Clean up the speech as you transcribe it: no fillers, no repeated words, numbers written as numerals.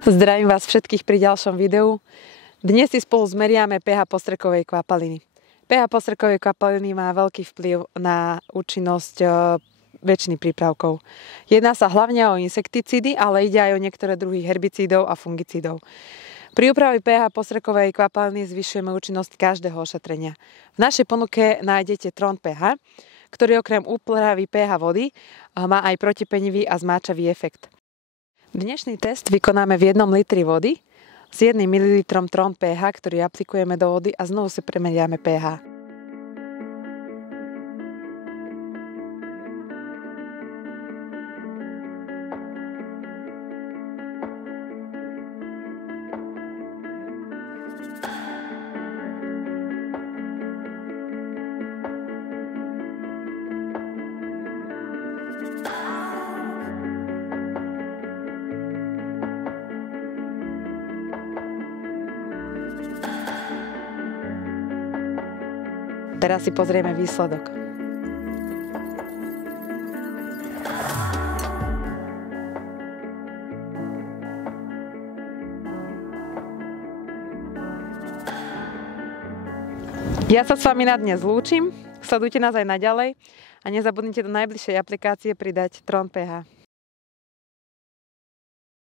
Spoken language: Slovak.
Zdravím vás všetkých pri ďalšom videu. Dnes si spolu zmeriame pH postrekovej kvapaliny. pH postrekovej kvapaliny má veľký vplyv na účinnosť väčšiny prípravkov. Jedná sa hlavne o insekticídy, ale ide aj o niektoré druhy herbicídov a fungicídov. Pri úprave pH postrekovej kvapaliny zvyšujeme účinnosť každého ošetrenia. V našej ponuke nájdete Tron pH, ktorý okrem úpravy pH vody má aj protipenivý a zmáčavý efekt. Dnešný test vykonáme v 1 litri vody s 1 ml Tron pH, ktorý aplikujeme do vody a znovu si premeriame pH. Teraz si pozrieme výsledok. Ja sa s vami na dnes lúčim, sledujte nás aj naďalej a nezabudnite do najbližšej aplikácie pridať Tron pH.